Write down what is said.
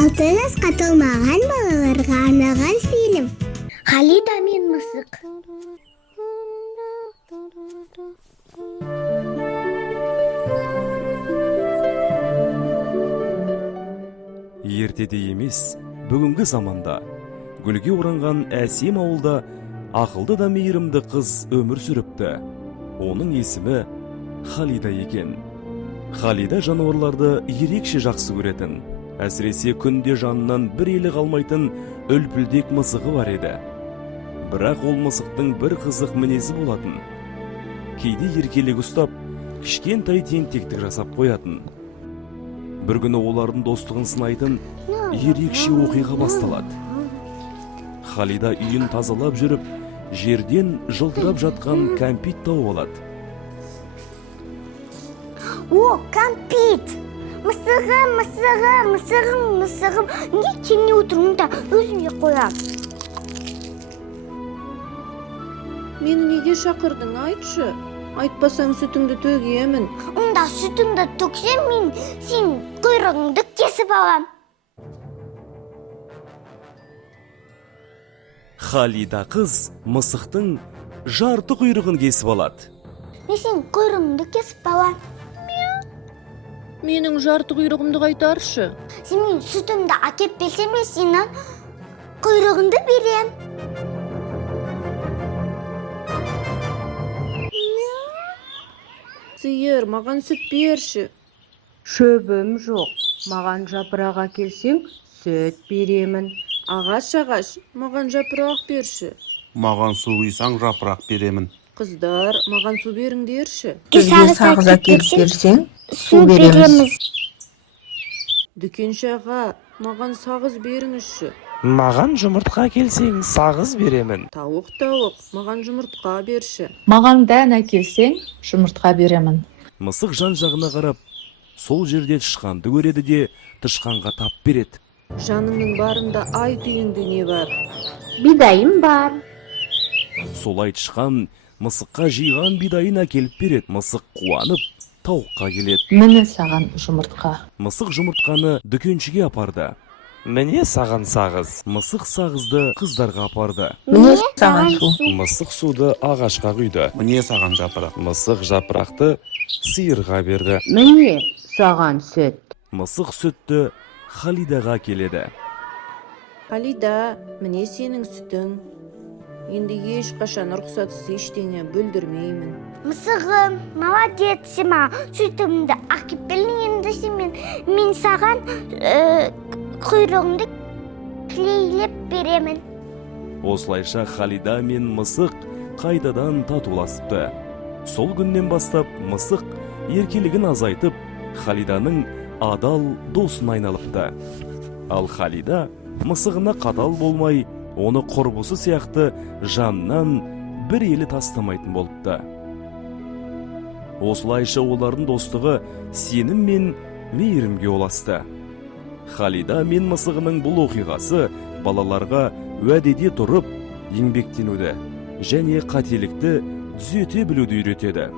6 жасқа толмаған балаларға арналған фильм. Халида мен мысық. Ертеде емес, бүгінгі заманда гүлге оранған әсем ауылда ақылды да мейірімді қыз өмір сүріпті. Оның есімі Халида екен. Халида жануарларды ерекше жақсы көретін, әсіресе күнде жанынан бір елі қалмайтын үлпілдек мысығы бар еді. Бірақ ол мысықтың бір қызық мінезі болатын. Кейде еркелік ұстап, кішкентай тентектік жасап қоятын. Бір күні олардың достығын сынайтын ерекше оқиға басталады. Халида үйін тазалап жүріп, жерден жылтырап жатқан кәмпит тауып алады. О, кәмпит! Мысығым, мысығым, мысығым, мысығым. Не кене отырмын да өзіме қоям. Мені неге шақырдың, айтшы? Айтпасаң сүтіңді төгемін. Онда сүтіңді төксем, мен сен құйрығыңды кесіп алам. Халида қыз мысықтың жарты құйрығын кесіп алады. Мен сен құйрығыңды кесіп алам. Менің жарты құйрығымды қайтаршы. Сен мен сүтімді әкеп берсем, мен сенің құйрығыңды берем. Сиыр, маған сүт берші. Шөбім жоқ. Маған жапырақ әкелсең, сүт беремін. Ағаш, маған жапырақ берші. Маған су құйсаң жапырақ беремін. Қыздар, маған су беріңдерші. Бізге сағыз әкеліп берсең, су береміз. Дүкенші аға, маған сағыз беріңізші. Маған жұмыртқа келсең, сағыз беремін. Тауық, маған жұмыртқа берші. Маған дән әкелсең, жұмыртқа беремін. Мысық жан-жағына қарап, сол жерде тышқанды көреді де, тышқанға тап береді. Жаныңның барында ай түйінді не бар? Бидайым бар. Солай тышқан мысыққа жиған бидайын әкеліп береді. Мысық қуанып, тауыққа келеді. Міне саған жұмыртқа. Мысық жұмыртқаны дүкеншіге апарды. Міне саған сағыз. Мысық сағызды қыздарға апарды. Міне саған су. Мысық суды ағашқа құйды. Міне саған жапырақ. Мысық жапырақты сиырға берді. Міне саған сүт. Мысық сүтті Халидаға келеді. Халида, міне сенің сүтің. Енді ешқашан рұқсатсыз ештеңе бүлдірмеймін. Мысығым, молодец, сема сүтімді әкеп бердің, енді мен саған құйрығыңды клейлеп беремін. Осылайша Халида мен мысық қайтадан татуласыпты. Сол күннен бастап мысық еркелігін азайтып, Халиданың адал досын айналыпты. Ал Халида мысығына қатал болмай, оны құрбысы сияқты жаннан бір елі тастамайтын болыпты. Осылайша олардың достығы сенім мен мейірімге ұласты. Халида мен мысығының бұл оқиғасы балаларға уәдеде тұрып, еңбектенуді және қателікті түзете білуді үйретеді.